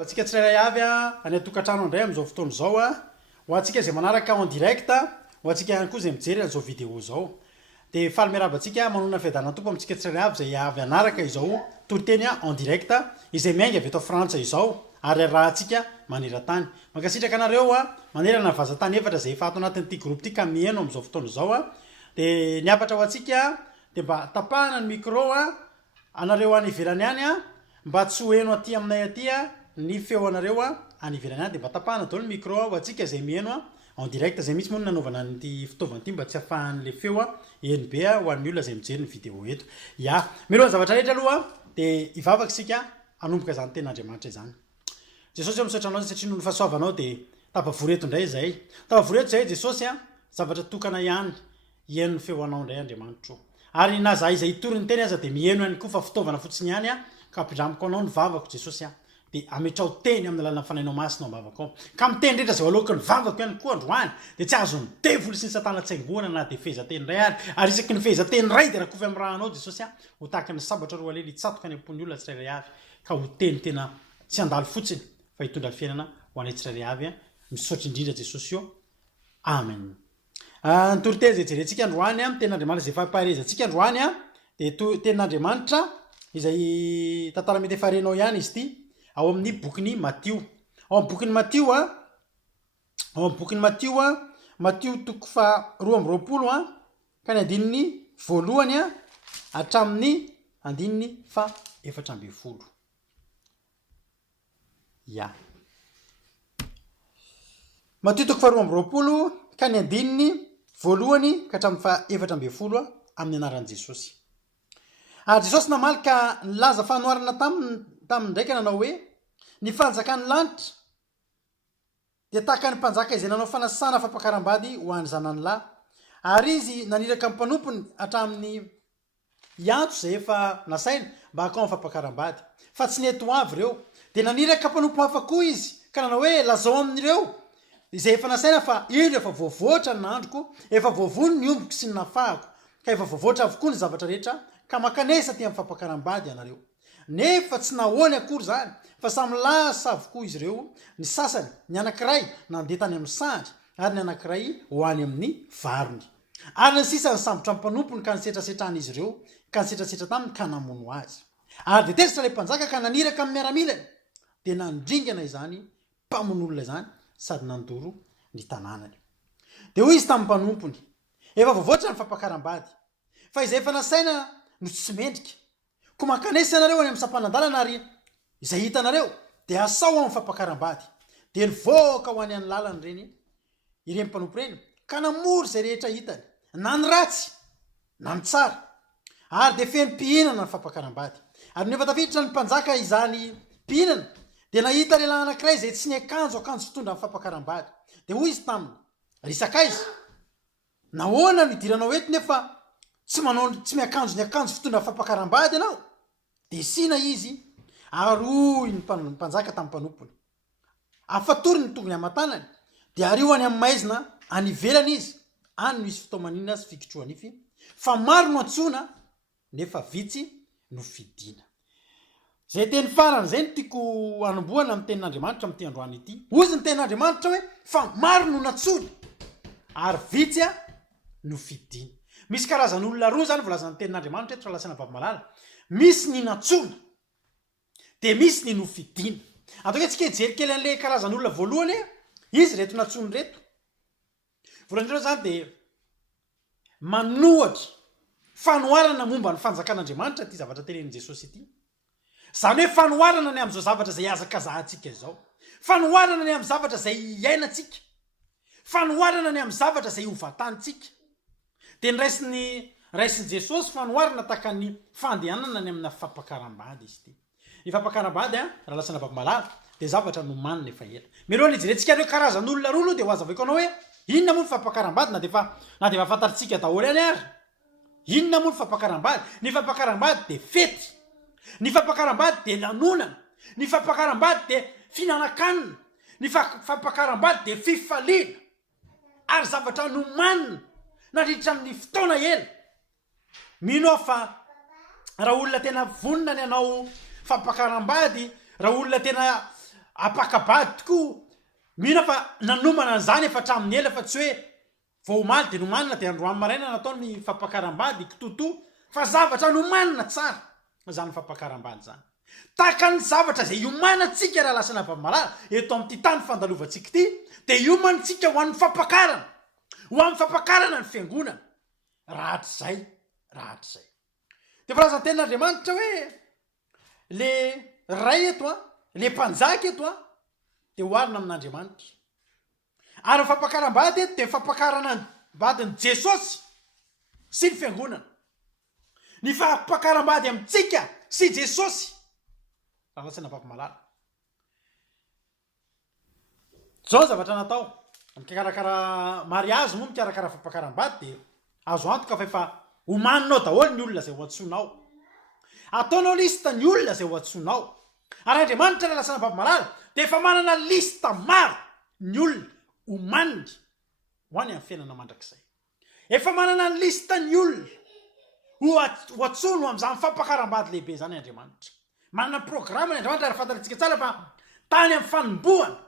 Atsika tsirairay avy any atokantrano indray amin'izao fotoana izao ho antsika izay manaraka en direct ho antsika ihany koa izay mijery an'izao vidéo izao dia faly miarabantsika manona fiadanana tompo amintsika tsirairay avy izay avy anaraka izao toriteny en direct izay miainga avy eto Frantsa izao ary rahantsika maneran-tany mankasitraka anareo manerana vazan-tany efatra izay efa ato anatin'ity groupe ity ka mihaino amin'izao fotoana izao dia niapatra ho antsika dia mba tapahana ny micro anareo any ivelany any mba tsy ho heno aty aminay aty ny feo anareo any ivelany any dia mba tapahana daholo ny micro ho antsika izay mihaino en direct izay misy moa nanaovana an'ity fitaovana ity mba tsy hafahan'le feo eny be ho an'ny olona izay mijery ny vidéo eto ya milohany zavatra rehetra aloha dia hivavaka isika hanomboka izany ten'Andriamanitra izany. Jesosy misaotra anao satria noho ny fahasoavanao dia tapavoreto indray izay tapavoreto izay Jesosy zavatra tokana ihany hihaino ny feo anao indray Andriamanitra ary na za izay hitory ny teny aza dia mihaino ihany koa fa fitaovana fotsiny ihany ka ampindramiko anao ny vavako Jesosy dia ametrao teny amin'ny alalan'ny fanainao masina mivavaka ka miteny rehetra izay aloka ny vavako ihany koa androany dia tsy azo ny devoly sy ny satana tsaingoana na dia fehezanteny iray ary isaky ny fehezanteny iray dia rakovy amin'ny raha anao Jesosy ho tahaka ny sabatra roa lely hitsatoka any am-pon'ny olona tsirairay avy ka ho teny tena tsy andalo fotsiny fa hitondra ny fiainana ho anay tsirairay avy misaotra indrindra Jesosy io amen. Ny toriteny izay jerentsika androany ten'Andriamanitra izay fampaharezantsika androany dia ten'Andriamanitra izay tantara mety efa renao ihany izy ity ao amin'ny bokin'ny Matio ao amin'ny bokin'ny Matio ao amin'ny bokin'ny Matio Matio toko fa 2:20 ka ny andininy voalohany hatramin'ny andininy fa 4:10 ya Matio toko fa 2:20 ka ny andininy voalohany ka hatramin'ny fa 4:10 amin'ny anaran'i Jesosy. Ary Jesosy namaly ka nilaza fanoharana tamin'ny ndraika nanao hoe ny fanjakan'ny lanitra dia tahaka ny mpanjaka izay nanao fanasana fampakaram-bady ho an'ny zanany lahy ary izy naniraka amin'ny mpanompony hatramin'ny iantso izay efa nasaina mba hakao amin'ny fampakaram-bady fa tsy neto avy ireo dia naniraka mpanompo hafa koa izy ka nanao hoe lazao amin'ireo izay efa nasaina fa ino efa voavoatra ny nandroko efa voavony ny omboko sy ny nafahako ka efa voavoatra avokoa ny zavatra rehetra ka makanesa ty amin'ny fampakaram-bady ianareo nefa tsy nahoany akory zany fa samy lasa avokoa izy ireo ny sasany ny anankiray nandeha tany amin'ny sandry ary ny anankiray ho any amin'ny varony ary ny sisany sambotra amin'ny mpanompony ka nisetrasetrany izy ireo ka nisetrasetra taminy ka namono azy ary dia tezitra ilay mpanjaka ka naniraka amin'ny miaramilany dia nandringana izany mpamon'olona izany sady nandoro ny tanànany dia hoy izy tamin'ny mpanompony efa voavoatra ny fampakaram-bady fa izay efa nasaina no tsy mendrika ko makanesa ianareo any amin'ny sampanandalana ary izay hitanareo dia asao amin'ny fampakaram-bady dia nivoaka ho any amin'ny lalany ireny mpanompo ireny ka namory izay rehetra hitany na ny ratsy na ny tsara ary dia feno mpihinana ny fampakaram-bady ary nefa tafiditra ny mpanjaka izany mpihinana dia nahita lehilahy anankiray izay tsy niakanjo fitondra amin'ny fampakaram-bady dia hoy izy taminy risaka izy nahoana no idiranao eto nefa tsy miakanjo ny akanjo fitondra fampakaram-bady ianao dia sina izy ary hoy ny mpanjaka tamin'ny mpanompony afatory ny tongony aman-tanany dia arioany amin'ny maizina any ivelany izy any no isy fitomanina sy fikitroanify fa maro no antsoina nefa vitsy no fidiana. Zay teny farany zay no tiako hanombohana amin'ny tenin'Andriamanitra amin'ity androany ity ozy ny tenin'Andriamanitra hoe fa maro no natsony ary vitsy no fidiana. Misy karazan'olona roa zany volazan'ny tenin'Andriamanitra eto lasana vavimalala misy ny natsona dia misy ny nofidiana. Atao hoe tsika hijery kely an'ilay karazan'olona voalohany izy reto natsony reto voalohany ireo zany dia manohatra fanoharana momba ny fanjakan'Andriamanitra ty zavatra tenenin' Jesosy ity zany hoe fanoharana ny amin'izao zavatra izay azakazahantsika izao fanoharana ny amin'ny zavatra izay iainantsika fanoharana ny amin'ny zavatra izay hovatantsika dia raisin'i Jesosy fanoharana tahaka ny fandehanana ny amina fampakaram-bady izy ity. Ny fampakaram-bady raha lasana vavimalala dia zavatra nomanina efa ela mialoha ny jerentsika ireo karazan'olona roa dia ho azavaiko anao hoe inona moa ny fampakaram-bady na dia efa fantatritsika daholo any ary inona moa ny fampakaram-bady. Ny fampakaram-bady dia fety, ny fampakaram-bady dia lanonana, ny fampakaram-bady dia finanankanina, ny fampakaram-bady dia fifaliana ary zavatra nomanina nandritra amin'ny fotoana ela. Mino aho fa raha olona tena vonona ny anao fampakaram-bady, raha olona tena apakabady tokoa mihina fa nanomana an'izany efa hatramin'ny ela fa tsy hoe vao omaly de nomanina de androany maraina natao ny fampakaram-bady kitoto fa zavatra nomanina tsara zany fampakaram-bady zany taka ny zavatra zay iomanantsika raha lasana vamalala eto amin'ity tany fandalovantsika ity de iomanitsika ho an'ny fampakarana ho amin'ny fampakarana ny fiangonana rahatr'izay de fa lazany tenin'Andriamanitra hoe le ray eto le mpanjaka eto de hoarina amin'Andriamanitra ary ny fampakaram-bady eto de fampakarana ny vadiny Jesosy sy ny fiangonana ny fampakaram-bady amintsika sy Jesosy raha lasana vavimalala zao zavatra natao mikarakara mariazy moa mikarakara fampakaram-bady de azo antoka fa efa homaninao daholo ny olona zay ho antsonao ataonao lista ny olona zay ho antsonao ary Andriamanitra raha lasana vavimalala de efa manana lista maro ny olona homaniny ho any amin'ny fiainana mandrakizay efa manana ny lista ny olona ho atsono amin'izany fampakaram-bady lehibe zany Andriamanitra manana programme ny Andriamanitra ary fantantsika tsara fa tany amin'ny fanombohana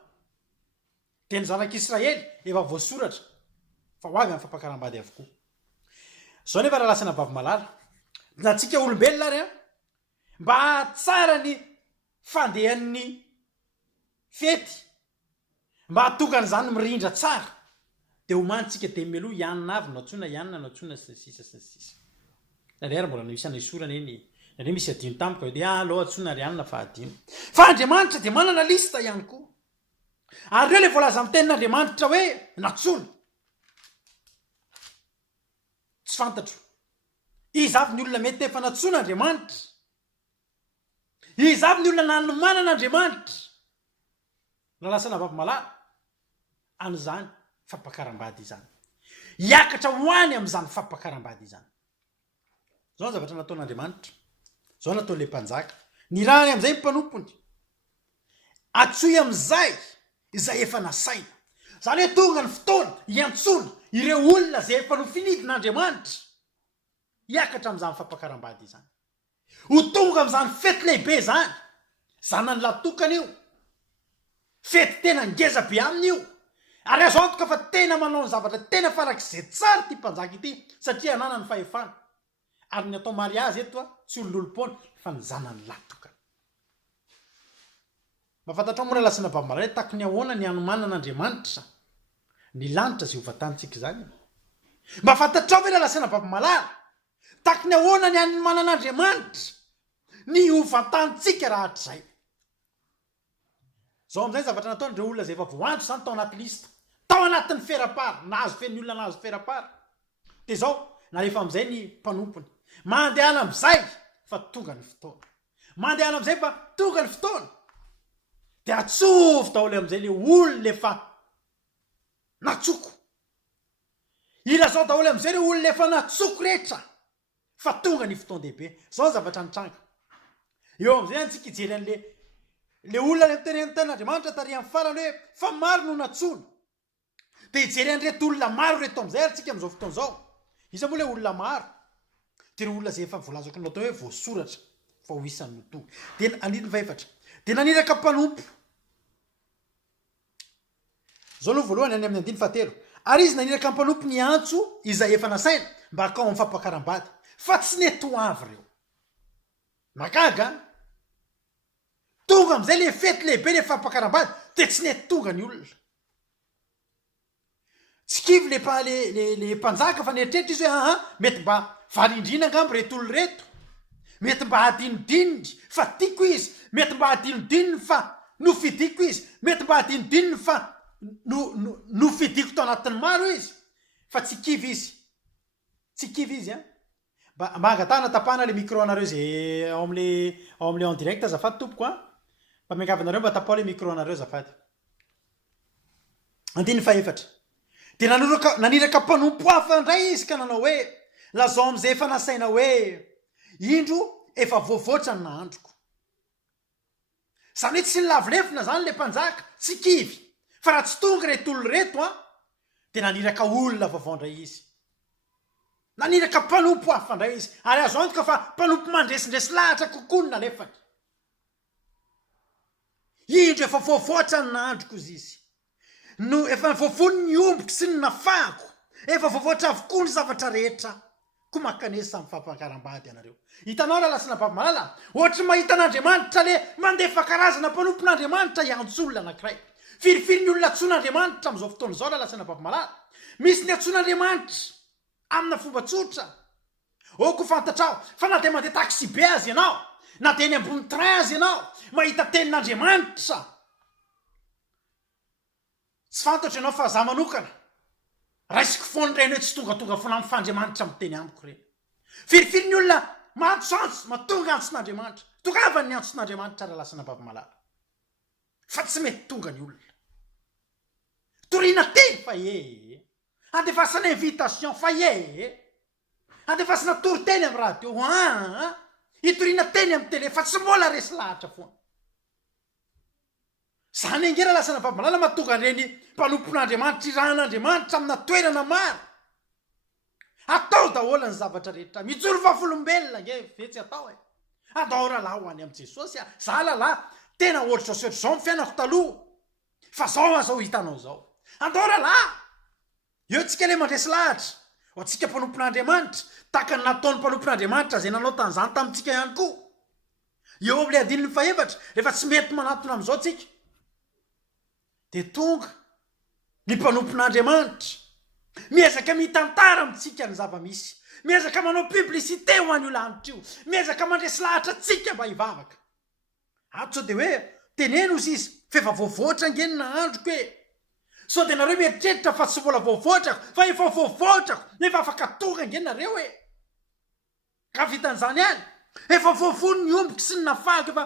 de ny zanak'Israely efa voasoratra fa ho avy amin'ny fampakaram-bady avokoa zao nefa raha lasana vavimalala na tsika olombelona ary mba tsara ny fandehan'ny fety mba hatokan'izany mirindra tsara de homanitsika de meloa ianina avy no antsona ianina no antsona sy ny sisa ary mbola nisana isorana eny ary misy adino tampoka de aloha antsona ary ianina fa adino fa Andriamanitra de manana lista ihany koa ary reo le voalaza amin'ny tenin'Andriamanitra hoe natsona tsy fantatro izy avy ny olona mety efa natsona Andriamanitra izy avy ny olona nanomanana Andriamanitra raha lasana vavimalala an'izany fampakaram-bady izany hiakatra ho any amin'izany fampakaram-bady izany zao ny zavatra nataon'Andriamanitra zao nataon'le mpanjaka ny rahany amin'izay ny mpanompony atsoy amin'izay izay efa nasaina zany hoe tonga ny fotoana hiantsona ireo olona zay efa nofinidin'Andriamanitra hiakatra amin'izany fampakaram-bady izany ho tonga amin'izany fety lehibe zany zanany latokana io fety tena ngeza be aminy io ary azo antoka fa tena manao ny zavatra tena farak'izay tsara ty mpanjaka ity satria anana ny fahefana ary ny atao mariazy eto tsy olololopona fa ny zanany latokana mahafantatra moa lasana vavimalala taky ny ahoana ny anomanan'Andriamanitra ny lanitra zay hovatantsika zany mba fantatrao hoe lasana vavimalala taky ny ahoana ny anomanan'Andriamanitra ny hovatantsika rahatr'izay zao amin'izay zavatra nataon'ireo olona zay efa voantso zany tao anaty lista tao anatin'ny ferapara nahazo feny olona nahazo ferapara de zao na rehefa amin'izay ny mpanompony mandehana amin'izay fa tonga ny fotoana mandehana amin'izay fa tonga ny fotoana de atsovy daholo amin'izay le olona efa natsoko ila zao daholo amin'izay le olona efa natsoko rehetra fa tonga ny fotoan-dehibe zao zavatra nitranga eo amin'izay antsika ijery an'le olona le mitenen'ny tenin'Andriamanitra tary amin'ny farany hoe fa maro no natsona de ijery an'reto olona maro reto amin'izay ary tsika amin'izao fotoana zao iza moa le olona maro de reo olona zay efa voalazako natao hoe voasoratra fa ho isan'ny to de anidiny faefatra de naniraka mpanompo zao aloha voalohany any amin'ny andiny fahatelo ary izy naniraka mpanompo ny antso izay efa nasaina mba hakao amin'ny fampakaram-bady fa tsy neto avy reo makaga tonga amin'izay le fety lehibe le fampakaram-bady de tsy nety tonga ny olona tsy kivy le mpanjaka fa neritretra izy hoe mety mba valindrina angambo reto olo reto mety mba hadinodininy fa tiako izy mety mba hadinodininy fa nofidiko izy mety mba hadinodininy fa nofidiko tao anatin'ny maro izy fa tsy kivy izy mba angatahana tapahana le micro anareo zay ao am'le en direct azafady tompoko mba miangavinareo mba tapao le micro anareo azafady andiny faefatra de naniraka mpanompo hafa ndray izy ka nanao hoe lazao am'izay efa nasaina hoe indro efa voavoatra ny nahandroko zany hoe tsy nilavilefina zany le mpanjaka tsy kivy fa raha tsy tonga reto olo reto de naniraka olona vaovao ndray izy naniraka mpanompo hafa ndray izy ary azo antoka fa mpanompo mandresindresy lahatra kokoa ny nalefany indro efa voavoatra ny nahandroko izy izy no efa voavony ny omboky sy ny nafahako efa voavoatra avokoa ny zavatra rehetra ko makanesy sam'ny fampakaram-bady ianareo hitanao raha lasina babimalala ohatra mahita an'Andriamanitra le mandefa karazana mpanompon'Andriamanitra iantsolona anankiray firifiry ny olona antsoin'Andriamanitra am'izao fotoana izao raha lasina babimalala misy ny antsoin'Andriamanitra amina fomba tsotra oko fantatrao fa na de mandeha taxi be azy ianao na de ny ambony train azy ianao mahita tenin'Andriamanitra tsy fantatra ianao fa za manokana raisiko foany reny hoe tsy tongatonga foana amin'ny fandriamanitra miteny amiko reny firifiry ny olona mahatsantso matonga antson'Andriamanitra tongavany ny antson'Andriamanitra raha lasina babimalala fa tsy mety tonga ny olona toriana teny fa andefasana invitation fa andefasana tory teny amin'ny radio hitoriana teny amin'ny tele fa tsy mbola resy lahatra foana zany angera lasana babimalala mahatonga reny mpanompon'Andriamanitra iran'Andriamanitra amina toerana maro atao daholo ny zavatra rehetra mijoro vavolombelona nge vetsy atao andao rahalahy ho any amin'i Jesosy za lalahy tena ohatr'izao sy ohatr'izao ny fiainako taloha fa zao azao hitanao zao andao rahalahy eo tsika le mandresy lahatra ho atsika mpanompon'Andriamanitra tahaka ny nataon'ny mpanompon'Andriamanitra zay nanao tan'izany tamintsika ihany koa eo am'le adininy faefatra rehefa tsy mety manatona am'izao tsika de tonga ny mpanompon'Andriamanitra miezaka mitantara amintsika ny zava-misy miezaka manao publicité ho an'ny olanitra io miezaka mandresy lahatra tsika mba hivavaka atso de hoe teneno izy izy fefa voavoatra ngeny nahandroko so de nareo mieritreritra fa tsy mbola voavoatrako fa efa voavoatrako nefa afaka tonga ngeny nareo ka vitan'izany any efa voavony ny omboky sy ny nafahako efa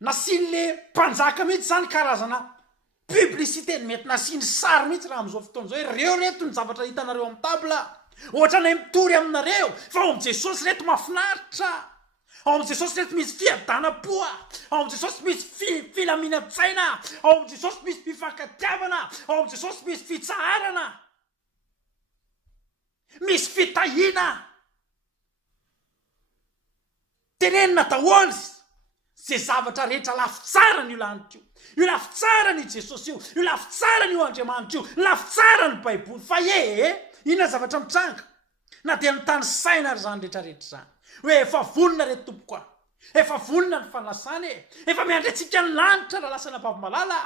nasiny le mpanjaka mihitsy zany karazana publicité mety nasiny sary mihitsy raha am'izao fotoana zao hoe reo reto ny zavatra hitanareo amin'ny tabla ohatra nay mitory aminareo fa ao am' Jesosy reto mahafinaritra ao am' Jesosy reto misy fiadana-poa ao am' Jesosy misy filaminatsaina ao am' Jesosy misy fifankatiavana ao am' Jesosy misy fitsaharana misy fitahina tenenina daholo zay zavatra rehetra lafy tsara ny olanitra io lafy tsara ny Jesosy io lafy tsara ny Andriamanitra io lafy tsara ny Baiboly fa inona zavatra mitranga na dia mitany saina ary zany rehetrarehetra zany hoe efa vonona reto tompoka efa vonona ny fanasany efa miandry antsika ny lanitra raha lasana babimalala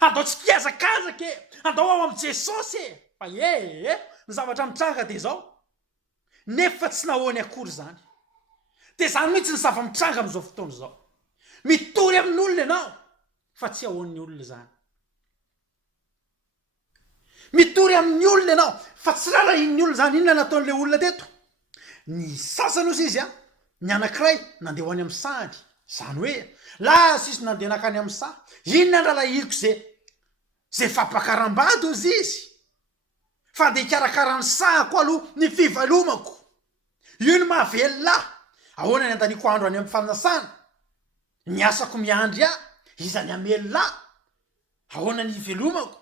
andao tsy kiazakazaka andao ao am' Jesosy fa ny zavatra mitranga de zao nefa tsy nahoany akory zany de zany mihitsy ny zava-mitranga am'izao fotoana zao mitory amin'olona ianao fa tsy ahoan'ny olona zany mitory amin'ny olona ianao fa tsy rara in'ny olona zany inona nataon'le olona teto ny sasany ozy izy ny anankiray nandeha ho any amin'ny sahany zany hoe la sisy nandeha nakany amin'ny saha inona ndrala iko zay fampakaram-bady ozy izy fa de hikarakarany sahako aloha ny fivalomako io ny mahavelolahy ahoana ny andaniko andro any amin'ny fanasana ny asako miandry izany amelolahy ahoana ny ivelomako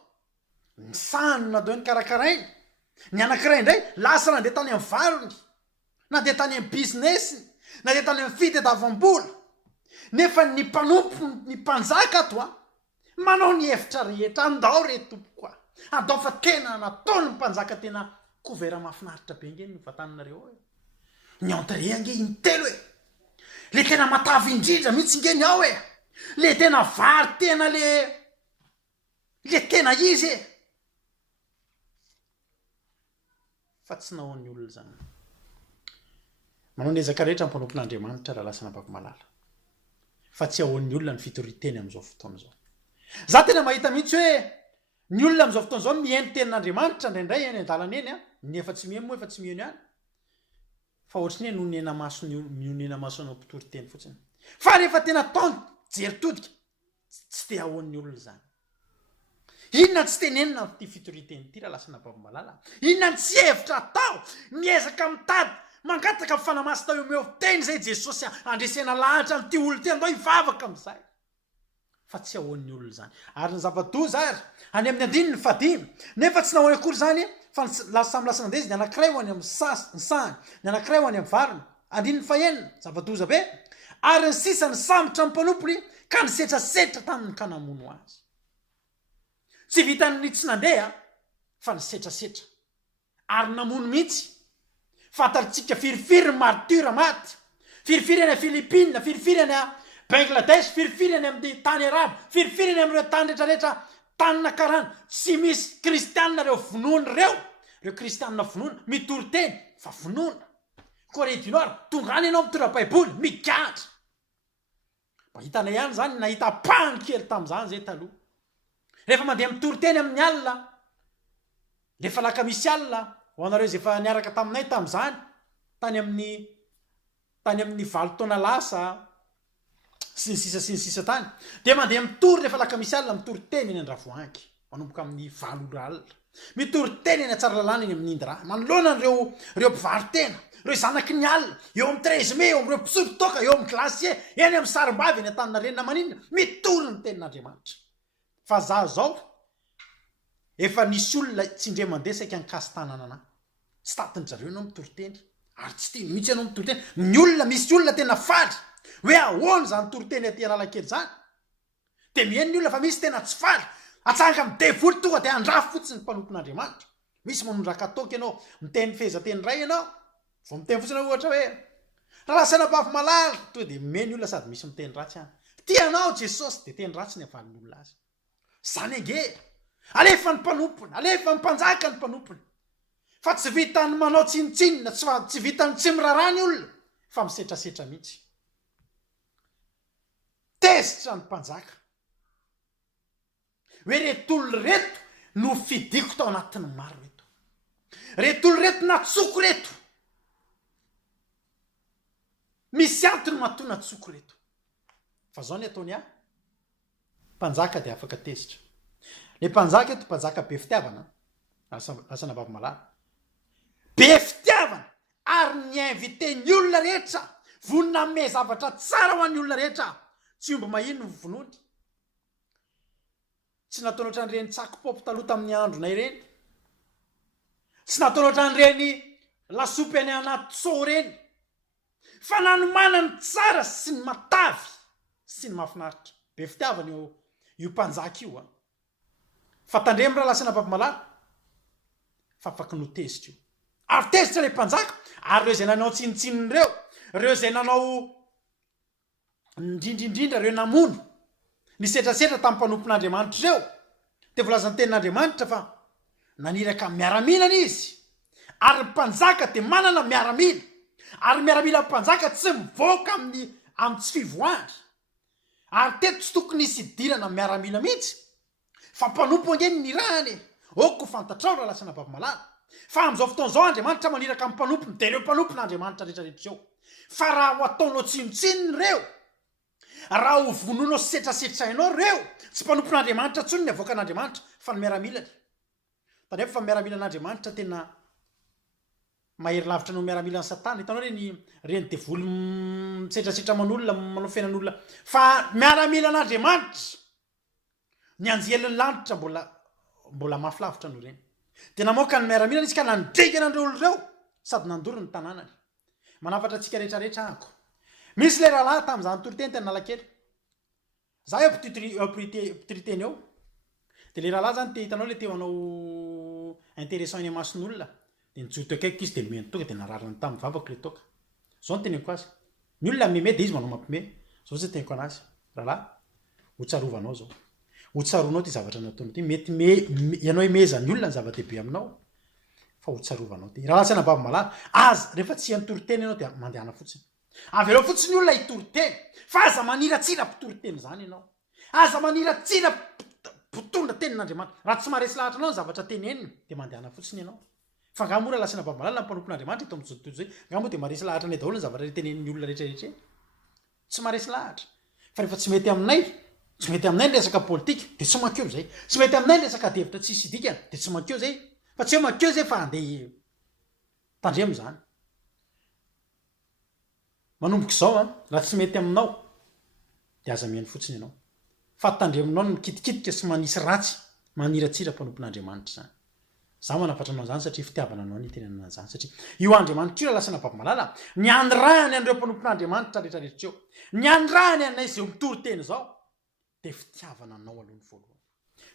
ny sahany nadao ny karakarainy ny anankiray indray lasa nandeha tany amin'ny varony nandeha tany amin'ny businessy nandeha tany amin'ny fitadiavam-bola nefa ny mpanompo ny mpanjaka ato manao ny hevitra rehetra andao re tompoko andao fa tena nataony ny mpanjaka tena kovera mahafinaritra be ngeny nyvatananareo ny entré ange intelo le tena matavy indrindra mihitsy ngeny ao le tena vary tena le tena izy fa tsy nahoan'ny olona zany manao ny ezaka rehetra mpanompon'Andriamanitra raha lasana babimalala fa tsy ahoan'ny olona ny fitoriteny am'izao fotoana zao za tena mahita mihitsy hoe ny olona am'izao fotoana zao mihaino tenin'Andriamanitra indraindray eny an-dalana eny ny efa tsy miheno moa efa tsy miheno ihany fa ohatrany hoe nonena maso nonena maso anao mpitoriteny fotsiny fa rehefa tena taony jery todika tsy te ahoan'ny olona zany inona tsy tenenina ty fitoriteny ty raha lasana babimalala inona ny tsy hevitra atao miezaka mitady mangataka mifanamasy tao eo teny zay Jesosy andresena lahatra n'ty olo ty andao hivavaka am'izay fa tsy ahoan'ny olona zany ary ny zava-doza ary any amin'ny andininy fadimy nefa tsy nahoany akory zany fa samy lasa nandeha izy ny anankiray ho any amin'ny sahany ny anankiray ho any amin'ny variny andininy fahenina zava-doza be ary ny sisa ny sambotra ny mpanompony ka nisetrasetra tamin'ny kanamono azy tsy vitany tsy nandeha fa nisetrasetra ary namono mihitsy fantaritsika firifiry martyra maty firifiry any a Filipina firifiry any a Bangladesh firifiry any amin'ny tany arabo firifiry any amin'ireo tany rehetrarehetra tanina karana tsy misy kristianina reo vonoana reo kristianina vonoana mitory teny fa vonoana Corée du Nord tonga any ianao mitondra baiboly mikatra mba hitanay ihany zany nahita pahany kely tamin'izany zay taloha rehefa mandeha mitory teny amin'ny alina rehefa laka misy alina ho anareo zay efa niaraka taminay tamin'izany tany amin'ny 20 taona lasa sy ny sisa tany dia mandeha mitory rehefa laka misy alina mitory teny eny Andravoahangy manomboka amin'ny 9 ora alina mitory teny eny Tsaralalàna eny amin'ny Indra manoloana reo mpivaritena reo zanaky ny alina eo amin'ny 13 mai eo amin'ireo mpisotro toka eo amin'ny glacier eny amin'ny Sarim-bavy eny Antaninarenina maninona mitory ny tenin'Andriamanitra fa za zao efa nisy olona tsy indre mandeha saika ankasy tanana ana tsy tatiny zareo ianao mitory teny ary tsy tiany mihitsy ianao mitory teny ny olona misy olona tena faly hoe ahoana zany tory teny aty Analakely zany dia mihaino ny olona fa misy tena tsy faly atsanga amin'ny devoly tonga dia andrafo fotsiny ny mpanompon'Andriamanitra misy manondraka toka ianao miteny fehezanteny ray ianao vao miteny fotsiny ohatra hoe ralasana bavy malala to dia mihaino olona sady misy miteny ratsy any tianao Jesosy dia teny ratsy ny avalin'ny olona azy zany enge alefa ny mpanompony alefa ny mpanjaka ny mpanompony fa tsy vitany manao tsinitsinina tsy vitany tsy mirarany olona fa misetrasetra mihitsy tezitra ny mpanjaka hoe retolo reto no fidiko tao anatin'ny maro reto retolo reto natsoko reto misy antony matona tsoko reto fa zao ny ataony mpanjaka dia afaka tezitra le mpanjaka eto mpanjaka be fitiavana lasana bavy malala be fitiavana ary ny invité ny olona rehetra vonina me zavatra tsara ho an'ny olona rehetra tsy omby mahino ny vonony tsy nataony ohatran'ireny tsako-pop taloha tamin'ny andronay ireny tsy nataony ohatran'ireny lasopy any anaty so reny fa nanomana ny tsara sy ny matavy sy ny mahafinaritra be fitiavana io mpanjaka io fa tandremy raha lasana bavy malala fa afaky notezitra io ary tezitra le mpanjaka ary reo zay nanao tsinitsininy reo zay nanao indrindrindrindra reo namono nisetrasetra tamin'ny mpanompon'Andriamanitra reo dia volazan'ny tenin'Andriamanitra fa naniraka miaramilana izy ary mpanjaka dia manana miaramila ary miaramila mpanjaka tsy mivoaka amin'ny tsy fivoahana ary teto tsy tokony nisy idirana miaramila mihitsy fa mpanompo angeny ny rahany oko fantatrao raha lasana bavy malala fa amin'izao fotoan'izao Andriamanitra maniraka amin'ny mpanompony dia ireo mpanompon'Andriamanitra rehetrarehetra eo fa raha ho ataonao tsinotsininy reo raha ho vononao setrasetrainao reo tsy mpanompon'Andriamanitra tsony ny avoakan'Andriamanitra fa ny miaramilany tanefa fa miaramilan'Andriamanitra tena mahery lavitra no miaramilan'ny Satana hitanao reny devoly misetrasetra man'olona manao fiainan'olona fa miaramilan'Andriamanitra ny anjelin'ny lanitra mbola mafilavitra no reny dia namoaka ny miaramilana izy ka nandrikana andreo olo reo sady nandoro ny tanànany manafatra antsika rehetrarehetra ako misy le rahalahy tamin'izany toriteny teny Analakely za eo mpitori-teny eo dia le rahalahy zany te hitanao le teo anao intéressant eny amason'olona dia nijoto akaiko izy dia nomeny toka dia nararany tamin'ny vavako le toka zao ny teneniko azy ny olona meme dia izy manao mampime zao tsy teniko anazy rahalahy hotsarovanao zao hotsaroanao ty zavatra nataonao ty mety ianao imeza ny olona ny zava-dehibe aminao fa hotsarovanao ty raha lasana bavy malala aza rehefa tsy hanotory-teny ianao dia mandehana fotsiny avy eo fotsiny olona hitory-teny fa aza maniratsira mpitory-teny zany ianao aza maniratsira mpitondra tenin'Andriamanitra raha tsy maharesy lahatra anao ny zavatra teneniny dia mandehana fotsiny ianao fa nga mora lasana bavy malala ny mpanompon'Andriamanitra eto amin'izao tontolo zay nga moa dia maharesy lahatra ny daholo ny zavatra tenenin'ny olona rehetrarehetra tsy maharesy lahatra fa rehefa tsy mety aminay ny resaka politika dia tsy makeo zay tsy mety aminay ny resaka devitra tsisy dikana dia tsy makeo zay fa tsy hoe makeo zay fa andeha tandremo zany manomboka izao raha tsy mety aminao dia aza mihaino fotsiny ianao fa tandremonao no mikitikitika sy manisy ratsy maniratsira mpanompon'Andriamanitra zany za manafatra anao zany satria fitiavana anao ny tenenana zany satria io Andriamanitra io raha lasana bavy malala ny andrahany an'ireo mpanompon'Andriamanitra rehetrarehetra eo ny andrahany anay zay mitory teny zao de fitiavana anao aloha ny voalohany.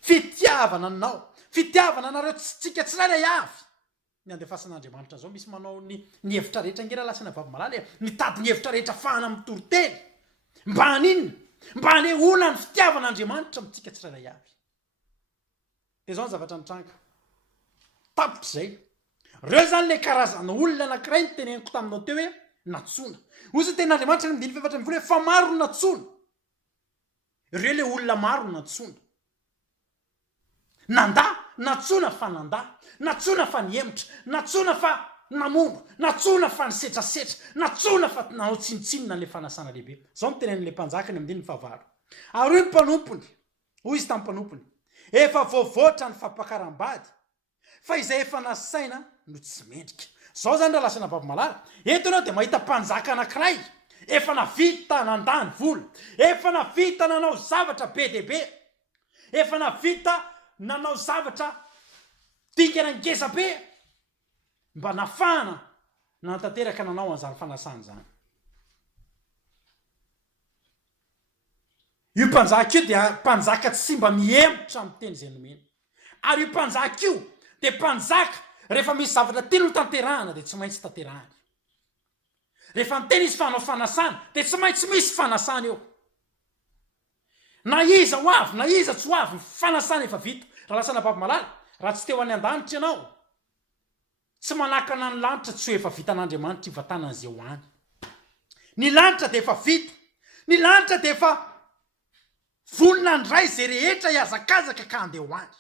Fitiavana anao, fitiavana anareo tsika tsirairay avy ny andefasan'Andriamanitra zao. Misy manao ny hevitra rehetra ngera lasana vavy malala mitady ny hevitra rehetra fahana amin'ny torotely mba haninona, mba hane olana ny fitiavan'Andriamanitra mitsika tsirairay avy. De zao ny zavatra nitranga tapitra zay. Reo zany le karazana olona anankiray ny teneniko taminao teo hoe natsoana. Ozy tenin'Andriamanitra ny 4:4 hoe fa maro natsoana. Ireo le olona maro natsoana. Nandà, natsoana fa nandà, natsoana fa niemitra, natsoana fa namono, natsoana fa nisetrasetra, natsoana fa nanao tsinitsinina le fanasana lehibe. Zao ny tenen'le mpanjaka ny 5:9. Ary ny mpanompony, hoy izy tamin'ny mpanompony, efa voavoatra ny fampakaram-bady, fa izay efa nasaina no tsy mendrika. Zao zany raha lasana vavy malala. Eto ianao de mahita mpanjaka anankiray efa navita nandany vola, efa navita nanao zavatra be dehibe, efa navita nanao zavatra dingana ngeza be mba nafana nantanteraka nanao an'izany fanasana zany. Io mpanjaka io dia mpanjaka tsy mba mihemotra amin'ny teny izay nomeny. Ary io mpanjaka io dia mpanjaka rehefa misy zavatra tiany ho tanterahana dia tsy maintsy tanterahany. Rehefa miteny izy fanao fanasana dia tsy maintsy misy fanasana eo. Na iza ho avy, na iza tsy ho avy, ny fanasana efa vita. Raha lasana vavy malala, raha tsy teo any an-danitra ianao, tsy manakana ny lanitra tsy ho efa vitan'Andriamanitra ivatana an'izay ho any. Ny lanitra dia efa vita. Ny lanitra dia efa vonona ndray zay rehetra hiazakazaka ka andeha ho any.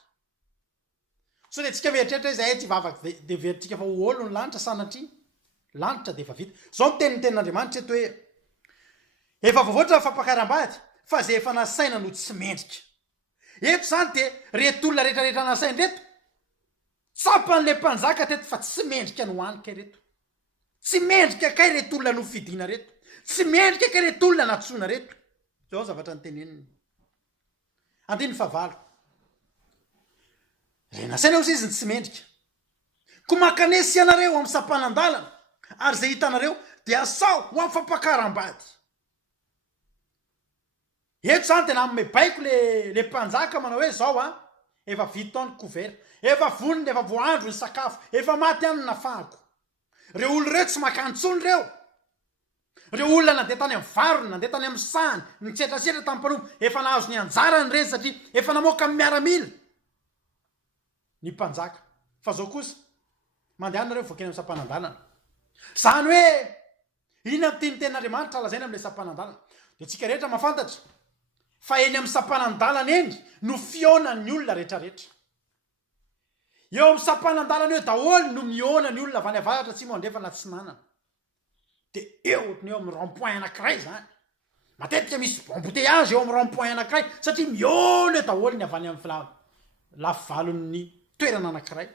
So dia tsika mieritreritra izahay tsy vavaka dia veritsika fa ho olo ny lanitra sanatria lanitra dia efa vita. Zao ny tenin'Andriamanitra eto hoe efa voavoatra ny fampakaram-bady, fa zay efa nasaina no tsy mendrika. Eto zany dia retolona rehetrarehetra nasaina reto tsapan'le mpanjaka teto fa tsy mendrika no hanika reto. Tsy mendrika kay retolona no fidiana reto. Tsy mendrika kay retolona natsoana reto. Zao zavatra ny teneniny. 5. Re nasaina ozy izy ny tsy mendrika. Ko makanesy ianareo amin'ny sapanandalana, ary zay hitanareo dia asao ho amin'ny fampakaram-bady. Eto zany tena amin'ny baiko le mpanjaka manao hoe zao efa vita tao ny couvert, efa vonony, efa voandro ny sakafo, efa maty any ny nafahako. Reo olo reo tsy makantsony reo. Reo olona nandeha tany amin'ny varony, nandeha tany amin'ny sahany, nitsetrasetra tamin'ny mpanompo, efa nahazo ny anjarany reny satria efa namoaka amin'ny miaramila ny mpanjaka. Fa zao kosa mandehana reo voakeny amin'ny sapanandalana. Zany hoe iny amin'ny teny tenin'Andriamanitra lazaina amin'ilay sapanandalana. Dia tsika rehetra mahafantatra fa eny amin'ny sapanandalana eny no fionan'ny olona rehetrarehetra. Eo amin'ny sapanandalana eo daholo no miona ny olona avy any avaratra tsy mandrefa na tsinanana. Dia eo amin'ny rond-point anankiray zany. Matetika misy embouteillage eo amin'ny rond-point anankiray satria miona eo daholo ny avy any amin'ny lavalon'ny toerana anankiray.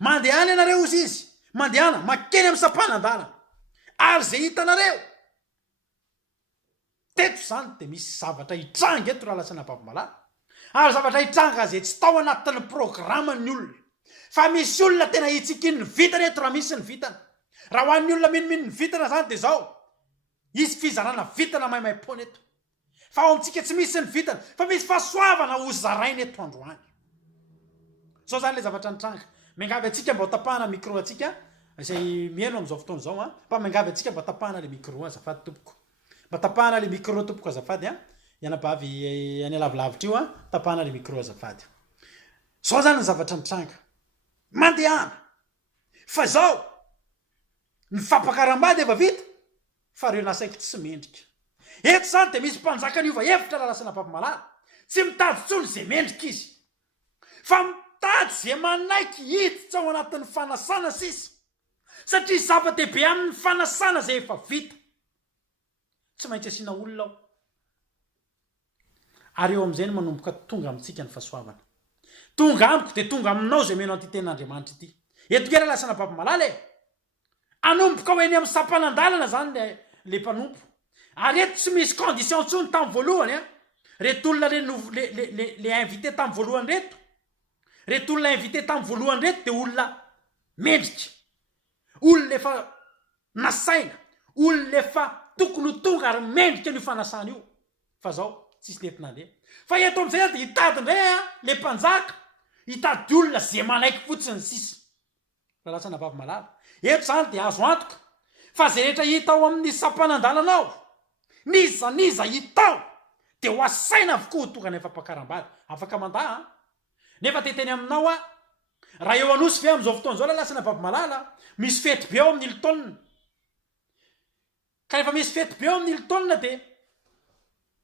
Mandehana ianareo ozy izy, mandehana makeny amin'ny sapanandalana. Ary zay hitanareo teto zany dia misy zavatra hitranga eto raha lasana vavy malala. Ary zavatra hitranga zay tsy tao anatin'ny programan'ny olona. Fa misy olona tena hitsikiny ny vitana eto raha misy ny vitana. Raha ho an'ny olona miniminy ny vitana zany dia zao. Isy fizarana vitana maimai-poana eto. Fa ao amintsika tsy misy ny vitana, fa misy fahasoavana ho zaraina eto androany. Zao zany le zavatra nitranga. Miangavy atsika mba ho tapahana micro atsika, izay mihaino amin'izao fotoana izao mba miangavy atsika mba tapahana le micro azafady tompoko. Mba tapahana le micro tompoko azafady ianabavy any alavilavitra io tapahana le micro azafady. Zao zany ny zavatra nitranga. Mandehana. Fa zao ny fampakaram-bady efa vita, fa reo nasaiko tsy mendrika. Eto zany dia misy mpanjaka niova hevitra raha lasana vavy malala. Tsy mitady tsony zay mendrika izy, fa mitady zay manaiky hiditra ao anatin'ny fanasana sisa. Satria zava-dehibe amin'ny fanasana zay efa vita. Tsy maintsy asiana olona ao. Ary eo amin'izay no manomboka tonga amintsika ny fahasoavana. Tonga amiko dia tonga aminao zay menao anty tenin'Andriamanitra ity. Eto kera lasana vavy malala e. Anomboka ho eny amin'ny sapanandalana zany le mpanompo. Ary eto tsy misy condition tsony tamin'ny voalohany reto olona le invité tamin'ny voalohany reto. Reto olona invité tamin'ny voalohany reto dia olona mendrika. Olona efa nasaina. Olona efa tokony ho tonga ary mendrika ny fanasana io. Fa zao tsisy nety nandeha. fa eto am'izay dia hitady indray a le mpanjaka hitady olona zay manaiky fotsiny sisa rahalasana vavy malala eto zany dia azo antoka fa zay rehetra hita ao amin'ny sampanandalanao niza hitao dia ho asaina avokoa tongana efa mpakaram-bady afaka mandaa nefa teteny aminao a raha eo anosy ve am'izao fotoana zao lalasana vavy malala misy fety be ao amin'ny ilitaonina ka rehefa misy fety be ao amin'ny ilitaonina dia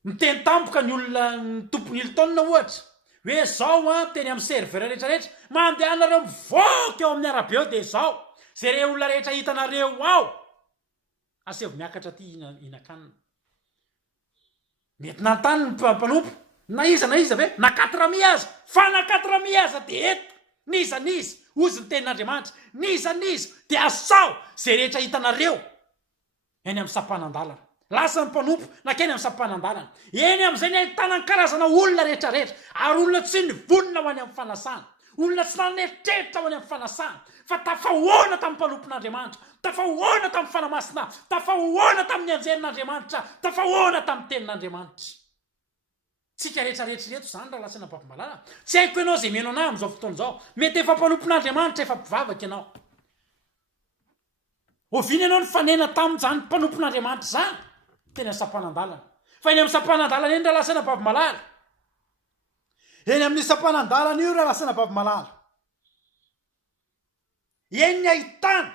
miteny tampoka ny olona ny tompony ilitaonina ohatra hoe zao a teny amin'ny serveur rehetrarehetra mandehanareo mivoaka eo amin'ny arabe eo dia zao zay re olona rehetra hitanareo ao asevo miakatra ty hinan-kanina mety nantany ny mpanompo na iza ve na 400 aza fa na 400 aza dia eto niza ozy ny tenin'Andriamanitra niza dia asao zay rehetra hitanareo eny amin'ny sampanandalana lasa ny mpanompo nakeny amin'ny sampanandalana eny amin'izay ny ahitana ny karazana olona rehetrarehetra ary olona tsy nivonina ho any amin'ny fanasana olona tsy nanetreritra ho any amin'ny fanasana fa tafahoana tamin'ny mpanompon'Andriamanitra tafahoana tamin'ny fanamasina tafahoana tamin'ny anjerin'Andriamanitra tafahoana tamin'ny tenin'Andriamanitra tsika rehetrarehetra reto zany raha lasana vavy malala tsy haiko ianao zay meno anahy amin'izao fotoana izao mety efa mpanompon'Andriamanitra efa mpivavaka ianao oviny ianao ny fanena tamin'izany mpanompon'Andriamanitra zany teny amin'ny sampanandalana fa eny amin'ny sampanandalana eny raha lasana vavy malala eny amin'ny sampanandalana io raha lasana vavy malala eny ny ahitana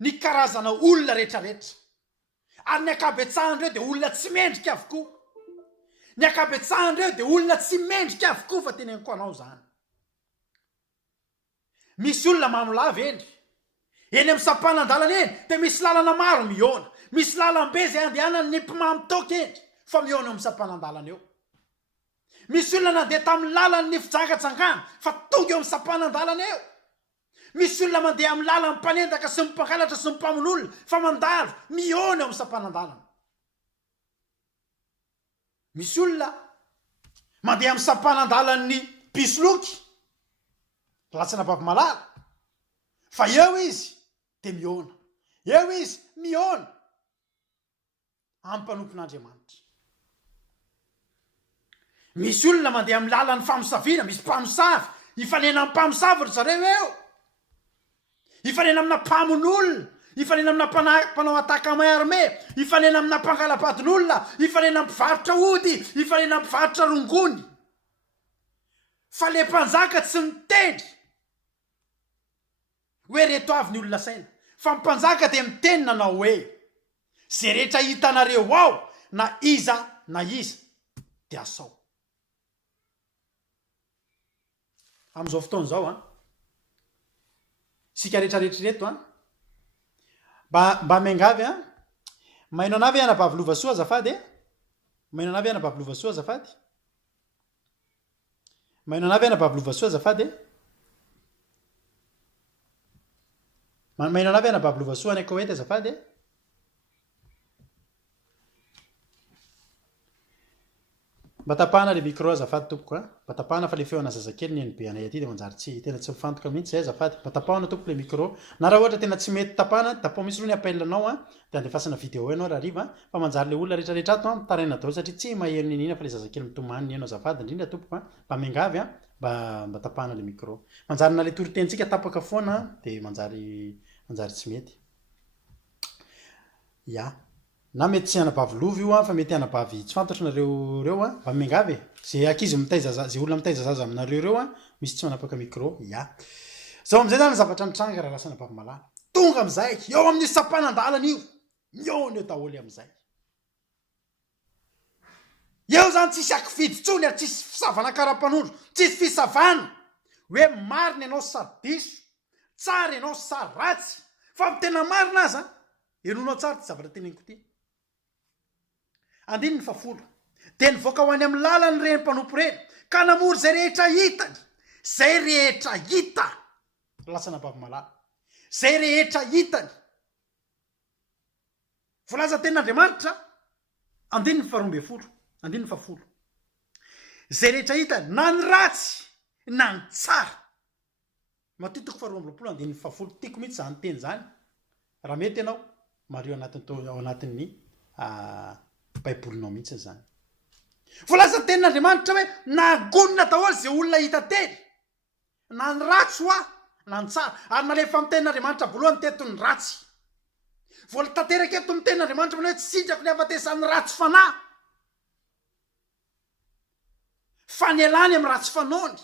ny karazana olona rehetrarehetra ary ny akabetsahan'ireo dia olona tsy mendrika avokoa ny akabetsahan'ireo dia olona tsy mendrika avokoa fa teneniko anao zany misy olona mamolava eny amin'ny sampanandalana eny dia misy lalana maro miona misy lalam-be zay andehanany ny mpimamitoka eny fa miona amin'ny sampanandalana eo misy olona nandeha tamin'ny lalany ny fijangatsangana fa tonga eo amin'ny sampanandalana eo misy olona mandeha amin'ny lalany mpanendaka sy mpangalatra sy mpamon'olona fa mandalo miona eo amin'ny sampanandalana misy olona mandeha amin'ny sampanandalan'ny pisoloky lasana vavy malala fa eo izy dia miona eo izy miona amin'ny mpanompon'Andriamanitra misy olona mandeha amin'ny lalan'ny famosaviana misy mpamosavy hifanena amin'ny mpamosavy ry zareo eo hifanena amina mpamon'olona hifanena amina mpanao attaquement armé hifanena amina mpangalabadin'olona hifanena amin'ny mpivarotra ody hifanena amin'ny mpivarotra rongony fa le mpanjaka tsy mitendry hoe reto avy ny olona saina fa mpanjaka dia miteny nanao hoe zay rehetra hitanareo ao na iza dia asao amin'izao fotoana izao a sika rehetrarehetra reto a mba miangavy a maino anavy anabavy lovasoa azafady maino anavy anabavy lovasoa azafady maino anavy anabavy lovasoa azafady maino anavy anabavy lovasoa any Koety azafady mba tapahana le micro azafady tompoko a mba tapahana fa le feona zazakely ny NB anay aty dia manjary tsy tena tsy mifantoka mihitsy zay azafady mba tapahana tompoko le micro na raha ohatra tena tsy mety tapahana tapao misy aloha ny appel-anao a dia andefasana vidéo ianao raha riva fa manjary le olona rehetrarehetra ato a mitaraina daholo satria tsy maheno ninina fa le zazakely mitomaniny ianao azafady indrindra tompoko a mba miangavy a mba tapahana le micro manjary na le toritentsika tapaka foana dia manjary tsy mety ya na mety tsy anabavy lova io a fa mety anabavy tsy fantatra nareo reo a mba miangavy zay ankizy mitaiza zay olona mitaiza zaza aminareo reo a misy tsy manapaka micro ya zao am'izay zany zavatra nitranga raha lasana vavy malala tonga am'izay eo amin'ny sampanandalana io miona eo daholo am'izay eo zany tsisy akifidy tsony ary tsisy fisavana karapanondro tsisy fisavana hoe marina ianao sa diso tsara ianao sa ratsy fa tena marina aza enonao tsara ty zavatra teneniko ty andiny ny fafolo dia nivoaka ho any amin'ny lalany reny mpanompo reny ka namory zay rehetra hitany zay rehetra hita lasana vavy malala zay rehetra hitany volaza tenin'Andriamanitra andiny ny faharoambe folo andiny ny fafolo zay rehetra hitany na ny ratsy na ny tsara matitiko faharoa amby roapolo andiny ny fafolo tiako mihitsy zany teny zany raha mety ianao mario ao anatin'ny baibolinao mihitsy zany Voalaza tenin'Andriamanitra hoe nagonina daholo zay olona hita teny, na ny ratsy ho na ny tsara. Ary nalefa amin'ny tenin'Andriamanitra voalohany teto ny ratsy. Vola tanteraka eto amin'ny tenin'Andriamanitra mana hoe tsy sitrako ny afatesan'ny ratsy fanahy. Fanelany amin'ny ratsy fanaony.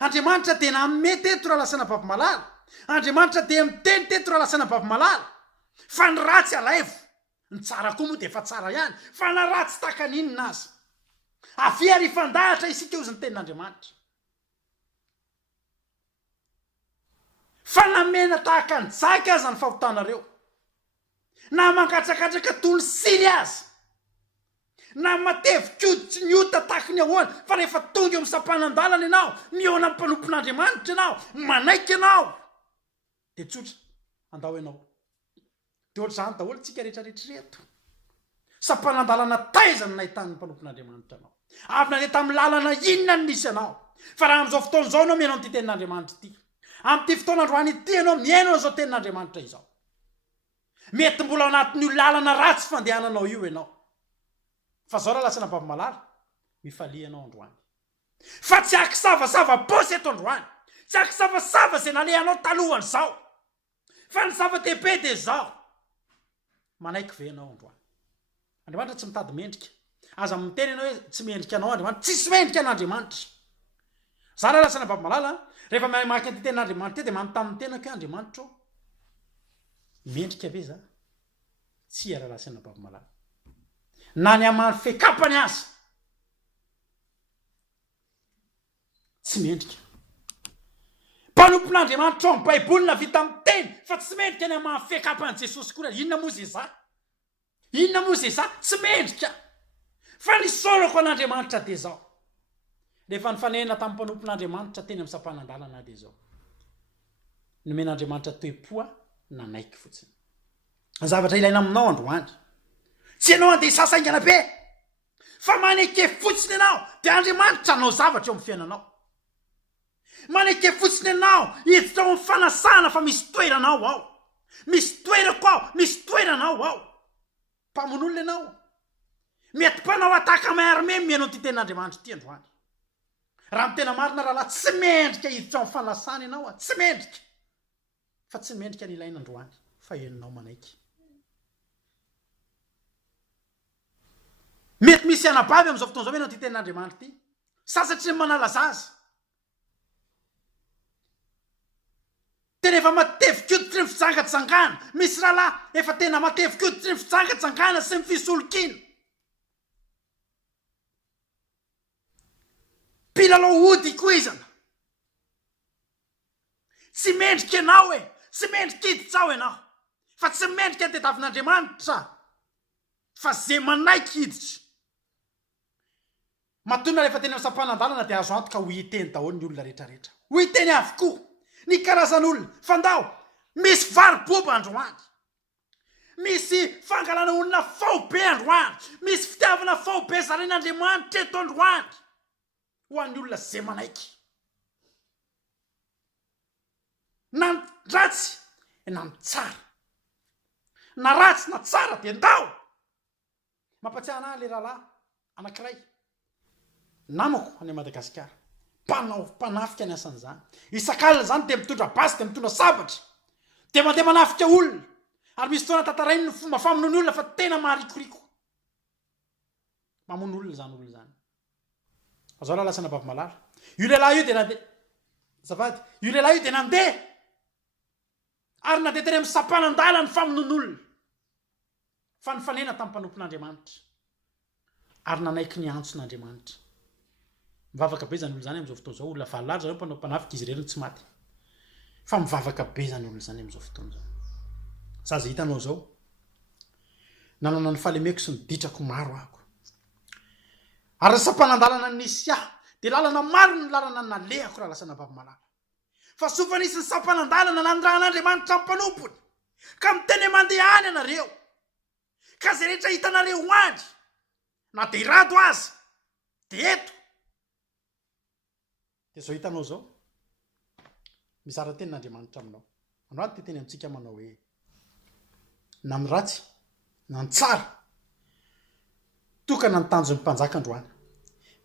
Andriamanitra dia nanome teto raha lasana baby malala. Andriamanitra dia miteny teto raha lasana baby malala. Fa ny ratsy alaivo, ny tsara koa moa dia efa tsara ihany. Fa na ratsy tahaka n'inona azy, avy ary ifandahatra isika ozy ny tenin'Andriamanitra. Fa namena tahaka ny jaka aza ny fahotanareo, na mangatsakatraka toy ny siny aza, na matevy-koditsy ny ota tahaka ny ahoana. Fa rehefa tonga eo amin'ny sampanan-dalana ianao, mihaona amin'ny mpanompon'Andriamanitra ianao, manaiky ianao, dia tsotra andao ianao. Dia ohatr'izany daholo tsika rehetrarehetra reto. Sampanan-dalana taizany nahitan'ny mpanompon'Andriamanitra ianao. Avy nandeha tamin'ny lalana inona ny nisy ianao. Fa raha amin'izao fotoan'izao ianao mihaino an'ity tenin'Andriamanitra ity, amin'ity fotoana androany ity ianao mihaino an'izao tenin'Andriamanitra izao, mety mbola ao anatin'io lalana ratsy fandehananao io ianao. Fa zao raha lasana baby malala, mifalia ianao androany. Fa tsy akisavasava posy eto androany, tsy akisavasava zay nalehanao talohany zao, fa ny zava-dehibe dia zao. Manaiky ve ianao androany? Andriamanitra tsy mitady mendrika. Aza miteny ianao hoe tsy mendrika anao Andriamanitra, tsisy mendrika an'Andriamanitra. Za raha lasana baby malala, rehefa mamaky an'ity tenin'Andriamanitra dia manontany ny tenako hoe Andriamanitra ô, mendrika ve za? Tsy raha lasana baby malala. Na ny amany fekapany azy, tsy mendrika. Mpanompon'Andriamanitra ao amin'ny Baibolina vita amin'ny teny, fa tsy mendrika ny amany fekapan'i Jesosy koa. Inona moa zay za? Inona moa zay za? Tsy mendrika. Fa ny saorako an'Andriamanitra dia zao. Rehefa nifanena tamin'ny mpanompon'Andriamanitra teny amin'ny sampanan-dalana dia zao. Nomen'Andriamanitra toe-poa nanaiky fotsiny. Ny zavatra ilaina aminao androany, tsy ianao andeha sasa aingana be, fa maneke fotsiny ianao dia Andriamanitra anao zavatra eo amin'ny fiainanao. Maneke fotsiny ianao hiditra ao amin'ny fanasana fa misy toeranao ao. Misy toerako ao, misy toeranao ao. Mpamon'olona ianao, mety mpanao ataka maharime mihaino an'ity tenin'Andriamanitra ity androany. Raha mitena marina rahalahy, tsy mendrika hiditra ao amin'ny fanasana ianao, tsy mendrika. Fa tsy mendrika ny ilaina androany, fa henonao manaiky. Mety misy anabavy amin'izao fotoan'izao mihaino an'ity tenin'Andriamanitra ity, sasatry ny manalaza azy. Tena efa matevy-koditry ny fitsangatsangana. Misy rahalahy efa tena matevy-koditry ny fitsangatsangana sy ny fisolokiana. Mpilalao ody koa izana. Tsy mendrika ianao e, tsy mendrika hiditra ao ianao, fa tsy mendrika ny tadiavin'Andriamanitra, fa zay manaiky hiditra. Matonina rehefa teny amin'ny sampanan-dalana dia azo antoka ho hiteny daholo ny olona rehetrarehetra. Ho hiteny avokoa ny karazan'olona. Fandao, misy vary-boba androany, misy fangalana olona faobe androany, misy fitiavana faobe zaren'Andriamanitra eto androany ho an'ny olona zay manaiky. Na ny ratsy na ny tsara, na ratsy na tsara dia ndao. Mampatsiahy anahy ilay rahalahy anankiray namako any Madagasikara, mpanafika ny asan'izany. Isan-kalina zany dia mitondra basy, dia mitondra sabatra, dia mandeha manafika olona. Ary misy fotoana tantarainy ny fomba famonoan'ny olona fa tena maharikoriko. Mamono olona zany olona zany. Azao raha lasana baby malala. Io lehilahy io dia nandeha, zafady, io lehilahy io dia nandeha, ary nandeha teny amin'ny sampanan-dalana ny famonon'olona. Fa nifanena tamin'ny mpanompon'Andriamanitra, ary nanaiky ny antson'Andriamanitra. Mivavaka be zany olona zany amin'izao fotoana izao. Olona valala zareo mpanafika izy ireny tsy maty, fa mivavaka be zany olona zany amin'izao fotoana izao. Zaza hitanao zao, nanana ny fahalemeko sy ny ditrako maro ahako. Ary ny sampanan-dalana nisy ahy dia lalana maro ny lalana nalehako raha lasana baby malala. Fa sofa nisy ny sampanan-dalana nandrahan'Andriamanitra mpanompony, ka miteny mandeha any ianareo, ka zay rehetra hitanareo any, na dia irado aza dia eto. Dia zao hitanao zao, mizara tenin'Andriamanitra aminao. Androany ty teny amintsika manao hoe na ny ratsy na ny tsara tokana ny tanjon'ny mpanjaka androany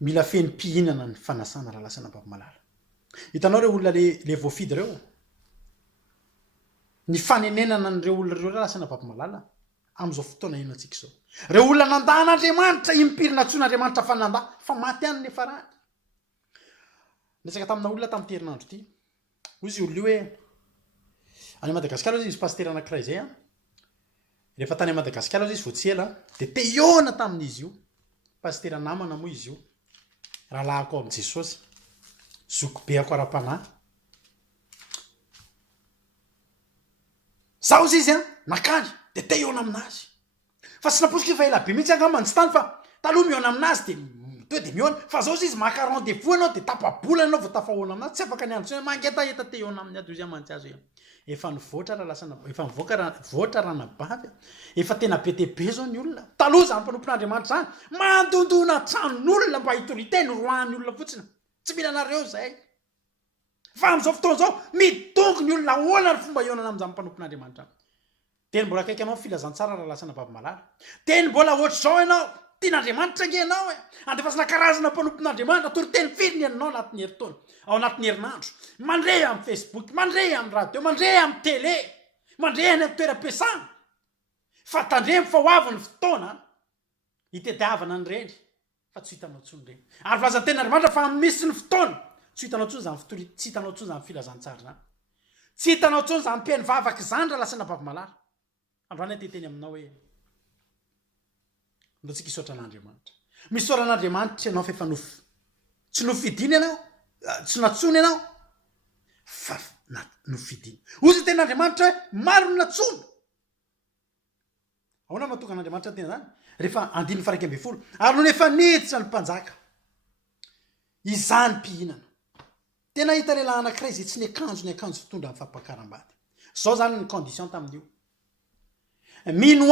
mila feny mpihinana ny fanasana raha lasana bavimalala hitanao reo olona le voafidy reo ny fanenenana n'ireo olona reo raha lasana bavimalala am'izao fotoana ino antsika izao reo olona nandahan'andriamanitra impirina tsoan'andriamanitra fa nanda fa maty any nefa raha nesaka tamina olona tamin'ny herinandro ity ozy olona io hoe any Madagasikara izy pasteur anankiray zay rehefa tany Madagasikara izy voatsela de teona tamin'izy io pasteur namana moa izy io raha lahako am Jesosy zoko be ako ara-panahy zao izy nakany de teona aminazy fa sy naposika fa ela be mihitsy angamba tsy tany fa taloha miona aminazy de miona fa zao izy maka rendez-vous anao de tapabola anao vao tafahoana aminazy tsy afaka ny andro mangetaheta teona amin'ny ady izy amantsy azo efa nivoatra raha lasana efa mivoatra rana bavy efa tena be te be zao ny olona taloha zany mpanompon'andriamanitra zany mandondona tranon'olona mba hitorite ny roan'ny olona fotsiny tsy mila anareo zay fa am'izao fotoana zao midongo ny olona hoana ny fomba ionana am'izany mpanompon'andriamanitra teny mbola akaiky anao filazantsara raha lasana bavimalala teny mbola ohatr' zao ianao tian'andriamanitra nge ianao andefasana karazana mpanompon'andriamanitra toryteny firy ny anao anatin'ny herintaona ao anatin'ny herinandro mandre amin'ny Facebook mandre amin'ny radio mandre amin'ny télé mandre any amin'ny toeram-piasana fa tandremy fa hoavy ny fotoana hitediavana ny reny fa tsy hitanao tsony reny ary filazanten'andriamanitra fa misy ny fotoana tsy hitanao tsony zany tsy hitanao tsony zany filazantsara zany tsy hitanao tsony zany mpiainy vavaka zany raha lasana bavimalala androany teteny aminao hoe ndo tsika isoran'andriamanitra misoran'andriamanitra ianao fa efa tsy nofidiny ianao tsy natsony ianao fa nofidiny ozy ten'andriamanitra hoe maro ny natsony ahoana matoka an'andriamanitra tena zany rehefa andiny faraika amby folo ary no nefa niditra ny mpanjaka izany mpihinana tena hita lehilahy anankiray zay tsy ny akanjo fitondra amin'ny fampakaram-bady zao zany ny condition tamin'io mino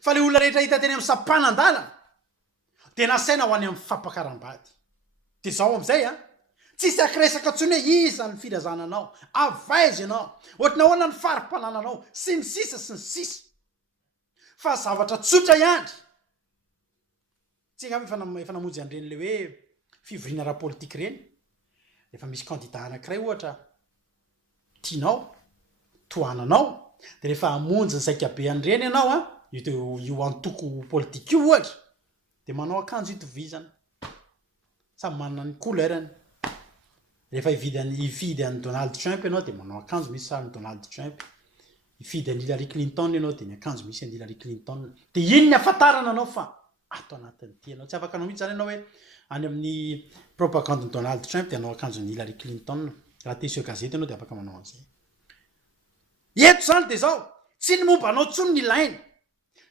fa le olona rehetra hita teny amin'ny sampanandalana de nasaina ho any amin'ny fampakaram-bady de zao am'izay tsisy akiresaka tsony hoe iza ny filazananao avaizy ianao ohatrany ahoana ny farim-panananao sy ny sisa fa zavatra tsotra ihany tsika efa namonjy andreny le hoe fivoriana raha politika reny efa misy candidat anankiray ohatra tianao toananao de rehefa amonjy ny zaikabe an'ireny ianao io antoko politika io ohatra de manao akanjo itovizana samy manana ny couleurany rehefa ifidy an'i Donald Trump ianao de manao akanjo misy sariny Donald Trump ifidy an'i Hillary Clinton ianao de ny akanjo misy an'i Hillary Clinton de iny ny afantarana anao fa ato anatin'ny ty ianao tsy afaka anao mihitsy zany ianao hoe any amin'ny propagande Donald Trump de anao akanjon'i Hillary Clinton raha te hiseho gazety ianao de afaka manao an'izay eto zany de zao tsy ny momba anao tsony ny ilaina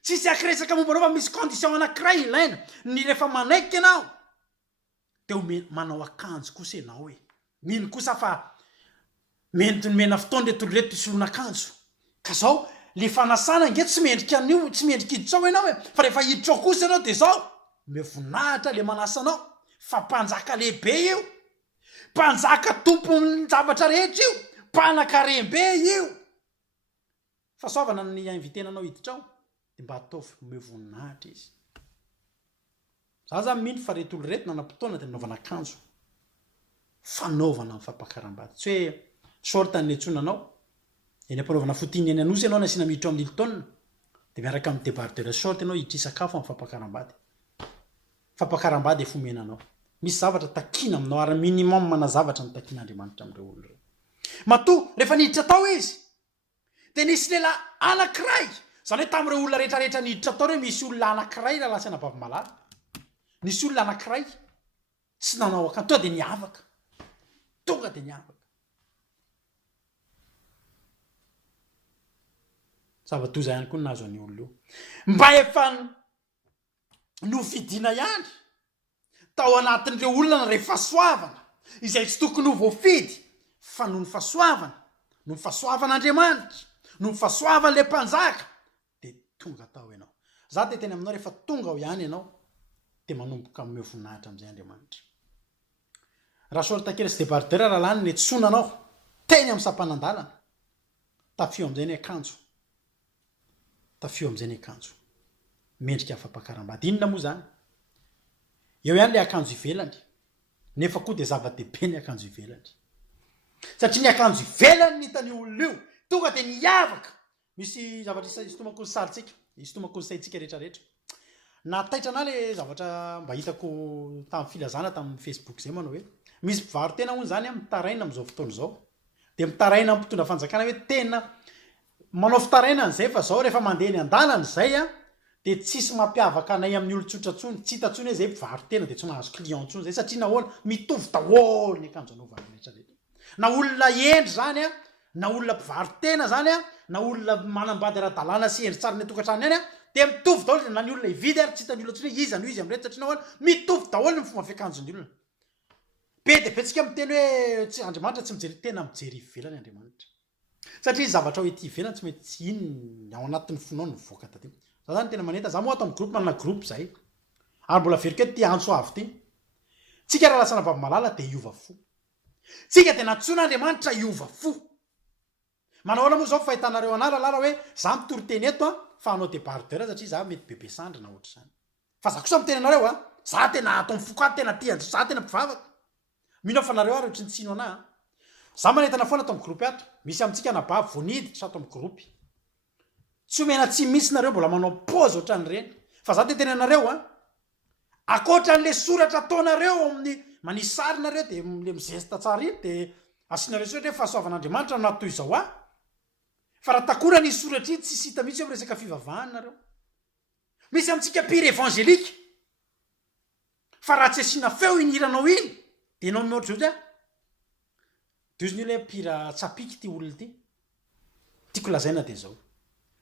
tsisy akiresaka momba anao fa misy condition anankiray ilaina ny rehefa manaiky ianao de manao akanjo kosa ianao hoe mino kosa fa mena fotoana le tolo reto isolona akanjo ka zao le fanasana nge tsy mendrika an'io tsy mendrika hiditra ao ianao fa rehefa hiditra ao kosa ianao de zao mevonahitra le manasa anao fa mpanjaka lehibe io mpanjaka tompony zavatra rehetra io mpanan-karem-be io fa soavana ny invitenanao hiditra ao de mba ataovy mevonahitra izy za zany mino fa retolo reto nanam-potoana de naovana akanjo fanaovana amin'ny fampakaram-bady tsy hoe short ny etsonanao eny ampanaovana fotiny eny anosy ianao nasiana miditra amin'ny Hilton de miaraka amin'ny débardeur short ianao hiditra sakafo amin'ny fampakaram-bady efomenanao misy zavatra takina aminao ary minimum mana zavatra ny takin'andriamanitra amin'ireo olona ireo matoa rehefa niditra tao izy de nisy lehilahy anankiray zany hoe tamin'ireo olona rehetrarehetra niditra tao reo misy olona anankiray raha lasana bavimalala nisy olona anankiray sy nanao akanjo tonga de niavaka zava-doza ihany koa nazo an'io olona io mba efa novidiana ihany tao anatin'ireo olona rehefa soavana izay tsy tokony ho voafidy fa noho ny fahasoavan'Andriamanitra noho ny fahasoavan'le mpanjaka de tonga tao ianao za de teny aminao rehefa tonga ao ihany ianao de manomboka mevonahitra am'izay Andriamanitra raha sorta kely sy débardeur raha lany ny etsonanao teny amin'ny sampanandalana tafio am'izay ny akanjo mendrika fampakaram-bady inona moa zany eo ihany le akanjo ivelany nefa koa de zava-dehibe ny akanjo ivelany satria ny akanjo ivelany ny hitany olona io tonga de niavaka misy zavatra isotomako ny saritsika isotomako ny saitsika rehetrarehetra nataitra ana le zavatra mba hitako tamin'ny filazana tamin'ny Facebook zay manao hoe misy mpivaro tena hono zany mitaraina am'izao fotoana zao de mitaraina mpitondra fanjakana hoe tena manao fitaraina an'izay fa zao rehefa mandeha ny andalana zay a de tsisy mampiavaka anay amin'ny olon-tsotra tsony tsy hitatsony hoe zay mpivaro tena de tsy mahazo client tsony zay satria nahoana mitovy daholo ny akanjo anaovana rehetrarehetra na olona endry zany a na olona mpivaro tena zany a na olona manambady ara-dalàna sy endry tsara ny tokantrano any a de mitovy daholo na ny olona ividy ary tsy hitany olona tsony hoe izy ano izy am'irety satria nahoana mitovy daholo ny fomba fiakanjon'ny olona be de be tsika miteny hoe tsy Andriamanitra tsy mijery tena mijery ivelany Andriamanitra satria zavatra hoe ty ivelany tsy mety tsy iny ao anatin'ny fonao ny voaka taty za zany tena maneta za moa ato amin'ny groupe manana groupe zay ary mbola veriko ty antso avy ty tsika raha lasana baba malala de iova fo tsika de natson'Andriamanitra iova fo manao moa zao fahitanareo anara lara hoe za mitory teny eto fa anao débardeur satria za mety bebe sandra na ohatra zany fa za kosa miteny anareo za tena ato amin'ny foko tena ty za tena mpivavaka mino fa nareo ary ohatry ny tsino ana za manetana foana ato amin'ny groupe ato misy amintsika naba voniditra ato amin'ny groupe tsy omena tsy misy nareo mbola manao pause ohatran'ireny fa za teteny anareo akoatran'le soratra ataonareo amin'ny manisy sarinareo de le mizesta tsara iny de asinareo soratra hoe fahasoavan'Andriamanitra natoy izao fa raha takora ny soratra iny tsy sita mihitsy eo resaka fivavahana nareo misy amintsika pire évangélika fa raha tsy asiana feo iny hiranao iny de enao mihoatra zao diozin'io le pira tsapiky ty olona ty tiako lazaina de zao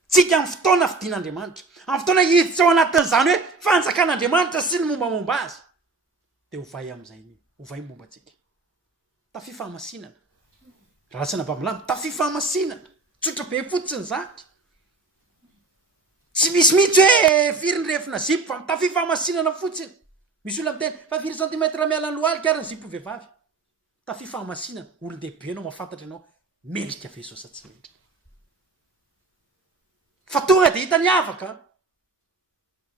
tsika amin'ny fotoana fidin'Andriamanitra amin'ny fotoana hiditra ao anatin'izany hoe fanjakan'Andriamanitra sy ny mombamomba azy de ovay am'izay ovay mombatsika tafifahamasinana raha tsy nabamilamy tafifahamasinana tsotra be fotsiny zany tsy misy mihitsy hoe firy ny refina zipo fa tafifahamasinana fotsiny misy olona miteny fa firy centimètre miala ny lohalika ary ny zipo vehivavy tafifahamasinana olon-dehibe anao mahafantatra ianao mendrika ve sao sa tsy mendrika fa tonga de hita ny avaka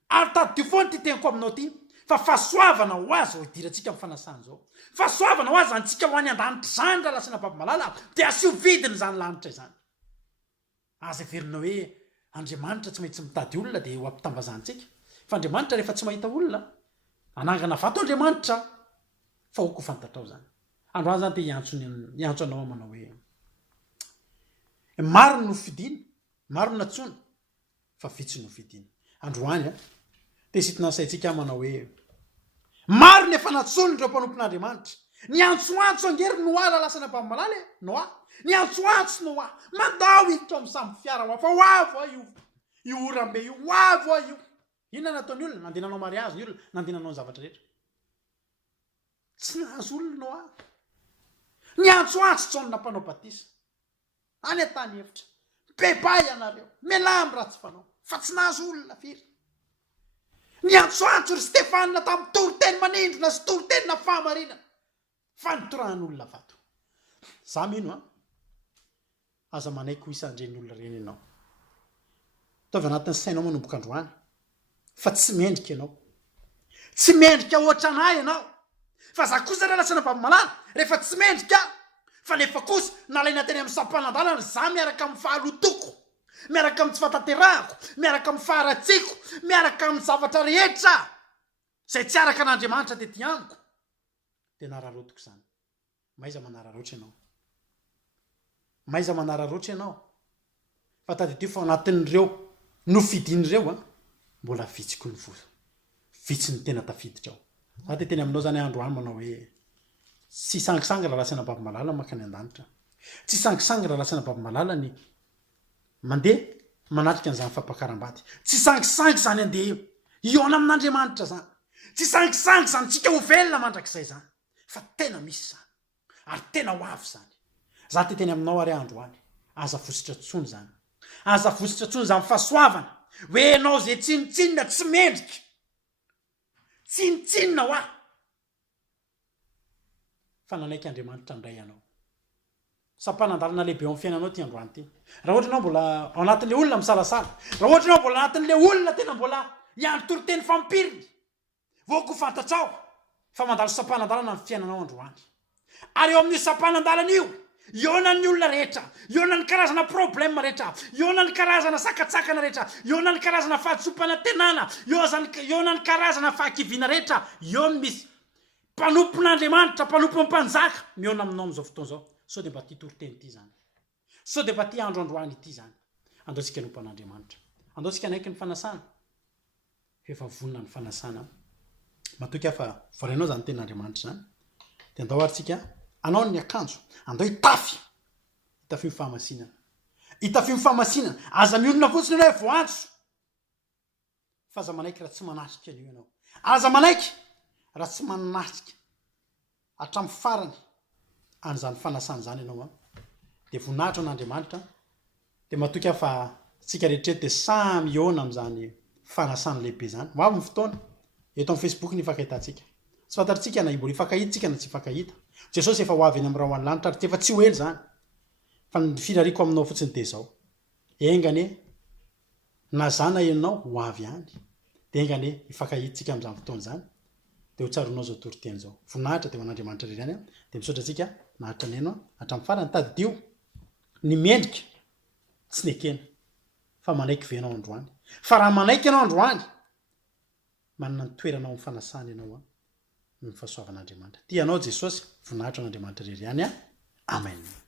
ary tadio foana ty teniko aminao ty fa fahasoavana ho azy ho idirantsika amin'ny fanasana zao fahasoavana ho azy antsika ho any an-danitra zany raha lasana baba malala de asio vidiny zany lanitra izany aza verinao hoe Andriamanitra tsy maintsy mitady olona de ho ampitambazantsika fa Andriamanitra rehefa tsy mahita olona anangana vato Andriamanitra fa hoko fantatrao zany androany zany te hiantso anao manao hoe maro no fidina maro natsona fa vitsy no fidina androany te sitina saitsika manao hoe maro nefa natsony ireo mpanompon'Andriamanitra ny antsoantso angery no ala lasana baba malala no ny antsoantso no mandao hiditra amin'ny samby fiara fa ho avo io orambe io ho avo io inona nataony olona nandinanao mariazy ny olona nandinanao ny zavatra rehetra tsy nahazo olona no ny antsoantso tsonina mpanao batisa any atany hevitra bebay anareo melamy ratsy fanao fa tsy nahazo olona firy ny antsoantso ry Stefanina tamin'ny toriteny manindrona sy toritenina fahamarinana fa nitorahan'olona vato za mino aza manaiky ho isandreny olona reny ianao taovy anatin'ny sainao manomboka androany fa tsy mendrika ianao tsy mendrika ohatra anay ianao fa za kosa raha lasana baba malala rehefa tsy mendrika fa nefa kosa nalaina teny amin'ny sampanandalana za miaraka amin'ny fahalotoko miaraka amin'ny tsy fataterahako miaraka amin'ny faharatsiko miaraka amin'ny zavatra rehetra zay tsy araka an'Andriamanitra tety amiko de nararotiko zany maiza manararoatra ianao maiza manararoatra ianao fa taditio fa anatin'ireo no fidin'ireo mbola vitsiko ny vola vitsy ny tena tafiditra ao za te teny aminao zany androany manao hoe tsy sangisangy raha lasana baba malala makany an-danitra tsy sangisangy raha lasana baba malala ny mandeha manatrika an'izany fampakaram-bady tsy sangisangy zany andeha iona amin'Andriamanitra zany tsy sangisangy zany tsika ho velona mandrakizay zany fa tena misy zany ary tena ho avy zany za te teny aminao ary androany aza vositra tsony zany aza vositra tsony zany fahasoavana hoe ianao zay tsinitsinina tsy mendrika tsinitsinina ho fa nanaiky Andriamanitra ndray ianao sampanandalana lehibe amin'ny fiainanao ty androany ty raha ohatra ianao mbola ao anatin'le olona misalasala raha ohatra ianao mbola anatin'le olona tena mbola ihany toriteny fampiriny voako fantatrao fa mandalo sapanandalana amin'ny fiainanao androany ary eo amin'io sapanandalana io na ny olona rehetra eo na ny karazana problème rehetra eo na ny karazana sakatsakana rehetra eo na ny karazana fahatsopana tenana eo na ny karazana fahakiviana rehetra eo misy mpanompon'Andriamanitra mpanompo mpanjaka miona aminao amin'izao fotoana izao sao dia mba tia toriteny ity zany sao dia mba tia andro androany ity zany andaontsika nompan'Andriamanitra andaontsika naiky ny fanasana efa vonona ny fanasana matoky afa voarainao zany ten'Andriamanitra zany dia andao aritsika anao ny akanjo andao hitafy mifahamasinana hitafy mifahamasinana aza miolona fotsiny hoe voantso fa aza manaiky raha tsy manatrika an'io ianao aza manaiky raha tsy manatrika hatramin'ny farany an'izany fanasana zany ianao dia voninahitra an'Andriamanitra dia matoky afa tsika rehetra dia samy eona amin'izany fanasana lehibe zany ho avy ny fotoana eto amin'ny Facebook ny ifankahitantsika tsy fantatritsika na mbola ifankahitsika na tsy ifankahita Jesosy efa ho avy eny amin'ny raha hoany lanitra ary tsy efa tsy ho ely zany fa ny firariko aminao fotsiny dia zao engane na zana ianao ho avy any dia engane ifankahitsika amin'izany fotoana zany dia ho tsaronao zao toriteny zao voninahitra dia man'Andriamanitra irery any dia misaotra antsika nahatra neno hatramin'ny farany tadio ny mendrika tsy nekena fa manaiky venao androany fa raha manaiky ianao androany manana ny toeranao amin'ny fanasana ianao ny fahasoavan'Andriamanitra tia anao Jesosy voninahitra an'Andriamanitra irery any amen